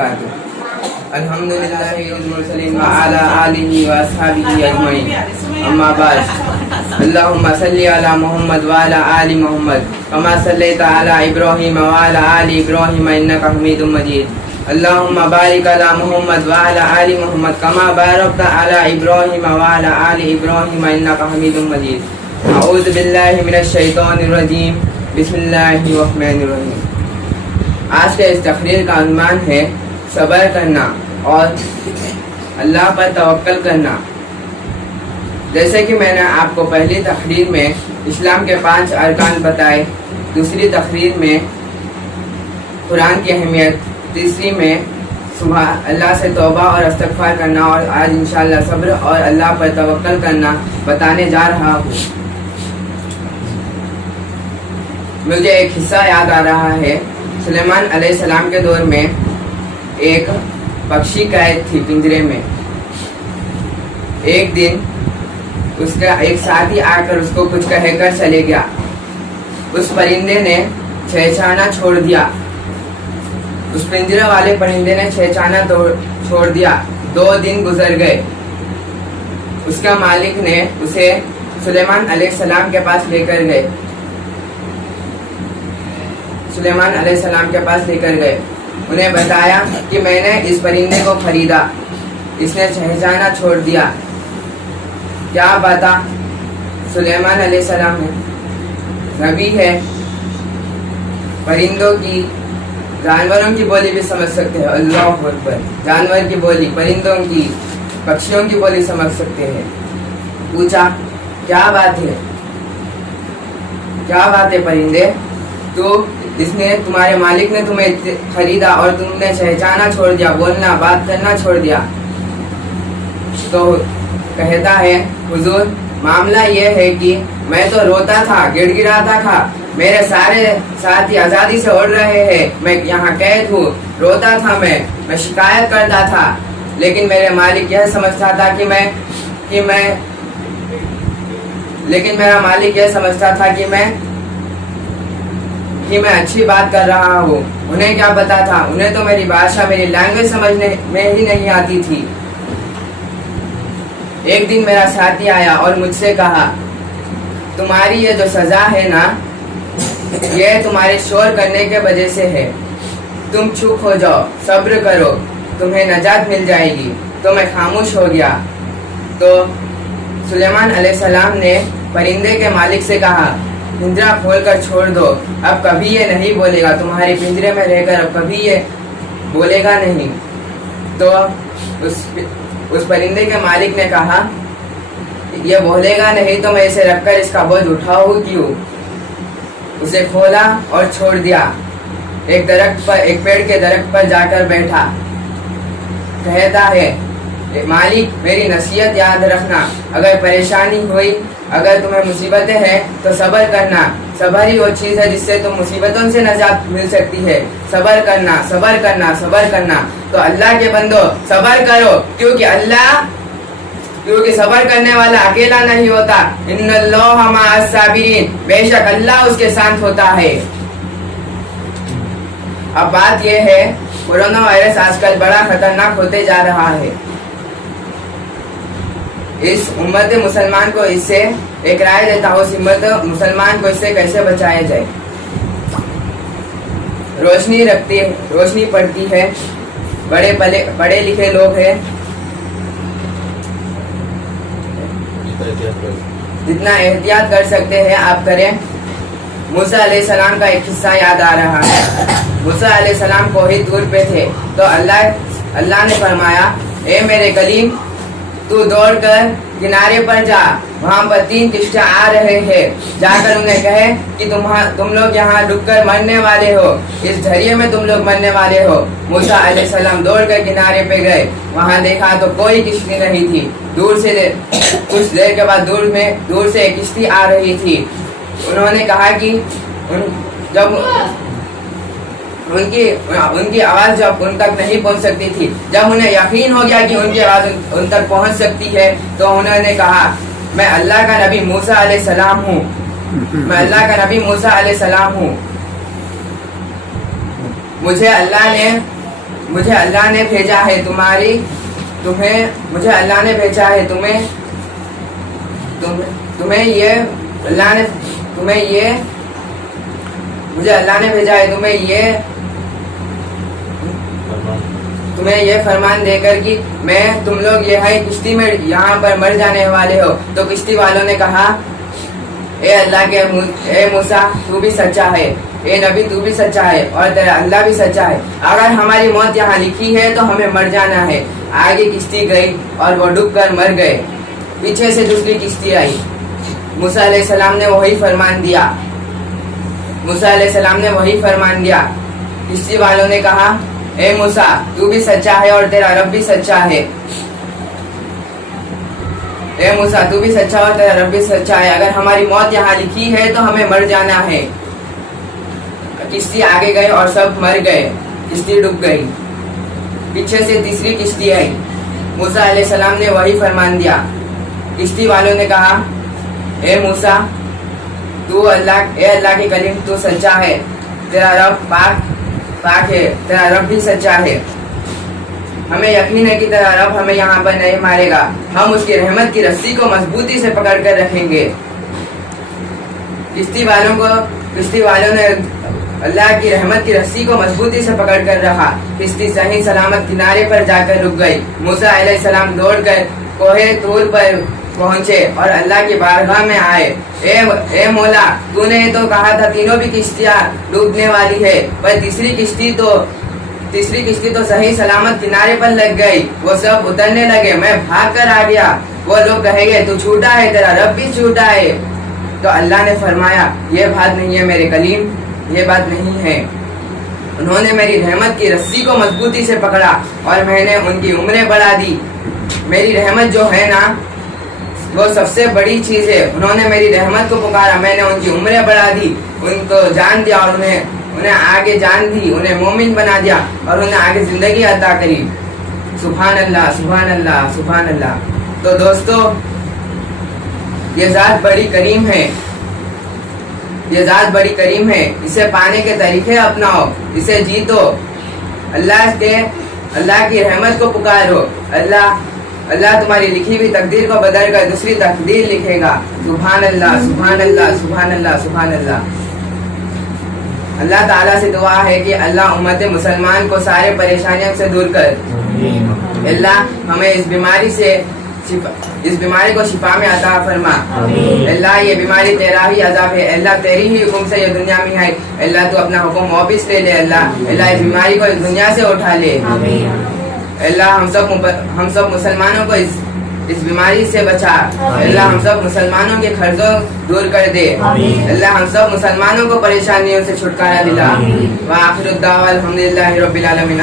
वबरकातुहू। अल्हम्दुलिल्लाहि रब्बिल मुरसलीन व अला आलिहि व अस्हाबिहि अजमईन। अम्मा बाद। अल्लाहुम्मा सल्लि अला मुहम्मद व अला आलि मुहम्मद कमा सल्लैता अला इब्राहीम व अला आलि इब्राहीम इन्नका हमीदुम मजीद। अल्लाहुम्मा बारिक अला मुहम्मद व अला आलि मुहम्मद कमा बारकता अला इब्राहीम व अला आलि इब्राहीम इन्नका हमीदुम मजीद। अऊज़ु बिल्लाहि मिनश शैतानिर रजीम। बिस्मिल्लाहिर रहमानिर रहीम। आज के इस तकरीर का उन्वान है सब्र करना और अल्लाह पर तवक्कल करना। जैसे कि मैंने आपको पहली तकरीर में इस्लाम के 5 अरकान बताए, दूसरी तकरीर में कुरान की अहमियत, तीसरी में सुबह अल्लाह से तौबा और इस्तग़फ़ार करना, और आज इंशाअल्लाह सब्र और अल्लाह पर तवक्कल करना बताने जा रहा हूँ। मुझे एक हिस्सा याद आ रहा है। सुलेमान अलैहिस्सलाम के दौर में एक पक्षी कैद थी पिंजरे में। एक दिन उसका एक साथी आकर उसको कुछ कहकर चले गया। उस परिंदे ने छेछाना छोड़ दिया। उस पिंजरे वाले परिंदे ने छेछाना छोड़ दिया। 2 दिन गुजर गए। उसका मालिक ने उसे सुलेमान अलैहिस्सलाम के पास लेकर गए। सुलेमान अलैहिस्सलाम के पास लेकर गए। उन्हें बताया कि मैंने इस परिंदे को खरीदा, इसने छेछाना छोड़ दिया। क्या बता? सुलेमान अलैहिस्सलाम नबी है, परिंदों की, जानवरों की बोली भी समझ सकते हैं। अल्लाहु अकबर। जानवर की बोली, परिंदों की, पक्षियों की बोली समझ सकते हैं। पूछा क्या बात है, क्या बात है परिंदे? तो इसने, तुम्हारे मालिक ने तुम्हें खरीदा और तुमने छेछाना छोड़ दिया, बोलना बात करना छोड़ दिया। तो कहता है हुजूर, मामला यह है कि मैं तो रोता था, गिड़गिड़ाता था, मेरे सारे साथी आज़ादी से उड़ रहे हैं, मैं यहाँ कैद हूँ। रोता था, मैं शिकायत करता था, लेकिन मेरे मालिक यह समझता था कि लेकिन मेरा मालिक यह समझता था कि मैं अच्छी बात कर रहा हूँ। उन्हें क्या पता था, उन्हें तो मेरी भाषा, मेरी लैंग्वेज समझने में ही नहीं आती थी। एक दिन मेरा साथी आया और मुझसे कहा, तुम्हारी ये जो सजा है ना, ये तुम्हारे शोर करने के वजह से है। तुम चुप हो जाओ, सब्र करो, तुम्हें नजात मिल जाएगी। तो मैं खामोश हो गया। तो सुलेमान अलैहिस्सलाम ने परिंदे के मालिक से कहा, पिंजरा खोल कर छोड़ दो, अब कभी ये नहीं बोलेगा, तुम्हारे पिंजरे में रहकर अब कभी ये बोलेगा नहीं। तो उस परिंदे के मालिक ने कहा, ये बोलेगा नहीं तो मैं इसे रखकर इसका बोझ उठाऊं क्यों? उसे खोला और छोड़ दिया। एक पेड़ के दरख्त पर जाकर बैठा। कहता है, मालिक मेरी नसीहत याद रखना, अगर परेशानी हुई, अगर तुम्हें मुसीबतें हैं तो सब्र करना। सब्र ही वो चीज़ है जिससे तुम मुसीबतों से नजात मिल सकती है। सब्र करना, सब्र करना, सब्र करना। तो अल्लाह के बंदो सब्र करो, क्योंकि सब्र करने वाला अकेला नहीं होता। इन्नल्लाहा मअस साबिरीन, बेशक अल्लाह उसके साथ होता है। अब बात यह है, कोरोना वायरस आजकल बड़ा खतरनाक होते जा रहा है। इस उम्मत मुसलमान को इससे एक राय देता हूँ, इस उम्मत मुसलमान को इससे कैसे बचाया जाए। रोशनी पड़ती है, पढ़े लिखे लोग हैं, जितना एहतियात कर सकते हैं आप करें। मूसा अलैहिस्सलाम का एक किस्सा याद आ रहा है। मूसा अलैहिस्सलाम कोई दूर पे थे, तो अल्लाह ने फरमाया, ए मेरे कलीम, तू दौड़कर किनारे पर जा, वहाँ पर 3 किश्तियाँ आ रहे हैं, जाकर उन्हें कहे कि तुम लोग यहाँ डूबकर मरने वाले हो, इस दरिया में तुम लोग मरने वाले हो। मूसा अलैहिस्सलाम दौड़कर किनारे पे गए, वहाँ देखा तो कोई किश्ती नहीं थी। कुछ देर के बाद दूर से एक किश्ती आ रही थी। उन्होंने कहा कि जब उनकी आवाज़ जब उन तक नहीं पहुंच सकती थी, जब उन्हें यकीन हो गया कि उनकी आवाज़ उन तक पहुंच सकती है, तो उन्होंने कहा, मैं अल्लाह का नबी मूसा अलैहिस्सलाम हूँ, मैं अल्लाह का नबी मूसा अलैहिस्सलाम हूँ। मुझे अल्लाह ने मुझे अल्लाह ने भेजा है मुझे अल्लाह ने भेजा है तुम्हें ये मुझे अल्लाह ने भेजा है तुम्हें ये फरमान देकर कि मैं तुम लोग ये है किश्ती में यहाँ पर मर जाने वाले हो। तो किश्ती वालों ने कहा, ए मूसा तू भी सच्चा है, ए नबी तू भी सच्चा है और तेरा अल्लाह भी सच्चा है। अगर हमारी मौत यहाँ लिखी है तो हमें मर जाना है। आगे किश्ती गई और वो डूब कर मर गए। पीछे से दूसरी किश्ती आई। मूसा अलैहिस्सलाम ने वही फरमान दिया। किश्ती वालों ने कहा, ए मूसा तू भी सच्चा है और तेरा रब भी सच्चा है। ए मूसा तू भी सच्चा और तेरा रब भी सच्चा है। अगर हमारी मौत यहाँ लिखी है तो हमें मर जाना है। किश्ती आगे गई और सब मर गए। किश्ती डूब गई। पीछे से तीसरी किश्ती आई। मूसा अलैहिस्सलाम ने वही फरमान दिया। किश्ती वालों ने कहा, ए मूसा तू अल्लाह के कलीम तू सच्चा है, तेरा रब पाक है, तेरा रब भी सच्चा है। हमें यकीन है कि तेरा रब हमें यहाँ पर नहीं मारेगा। हम उसकी रहमत की रस्सी को मजबूती से पकड़ कर रखेंगे। किश्ती वालों ने अल्लाह की रहमत की रस्सी को मजबूती से पकड़ कर रखा। किश्ती सही सलामत किनारे पर जाकर रुक गई। मूसा अलैहिस्सलाम दौड़कर कोहे तूर पर पहुंचे और अल्लाह की बारगाह में आए। ए मौला तूने तो कहा था तीनों भी किश्तियां डूबने वाली है, पर तीसरी किश्ती तो सही सलामत किनारे पर लग गई। वो सब उतरने लगे। मैं भाग कर आ गया। वो लोग कहेंगे तू छूटा है, तेरा रब भी छूटा है। तो अल्लाह ने फरमाया, ये बात नहीं है मेरे कलीम, ये बात नहीं है। उन्होंने मेरी रहमत की रस्सी को मजबूती से पकड़ा और मैंने उनकी उम्रें बढ़ा दी। मेरी रहमत जो है ना वो सबसे बड़ी चीज है। उन्होंने मेरी रहमत को पुकारा, मैंने उनकी उम्रें बढ़ा दी, उनको जान दिया और उन्हें आगे जान दी, उन्हें मोमिन बना दिया और उन्हें आगे जिंदगी अता करी। सुभान अल्लाह, सुभान अल्लाह, सुभान अल्लाह। तो दोस्तों ये ज़ात बड़ी करीम है। इसे पाने के तरीके अपनाओ, इसे जीतो, अल्लाह की रहमत को पुकारो। अल्लाह तुम्हारी लिखी हुई तकदीर को बदल कर दूसरी तकदीर लिखेगा। सुभान अल्लाह, सुभान अल्लाह, सुभान अल्लाह, सुभान अल्लाह। अल्लाह ताला से दुआ है कि अल्लाह उम्मत मुसलमान को सारे परेशानियों से दूर कर। अल्लाह हमें इस बीमारी को शिफा में अता फरमा। अल्लाह ये बीमारी तेरा ही अज़ाब है। अल्लाह तेरी ही हुक्म से ये दुनिया में है। अल्लाह तू अपना हुक्म वापिस ले ले। अल्लाह इस बीमारी को इस दुनिया से उठा ले। अल्लाह हम सब मुसलमानों को इस बीमारी से बचा। अल्लाह हम सब मुसलमानों के खर्चों दूर कर दे। अल्लाह हम सब मुसलमानों को परेशानियों से छुटकारा दिला। व आखिर दावा अल्हम्दुलिल्लाहि रब्बिल आलमीन।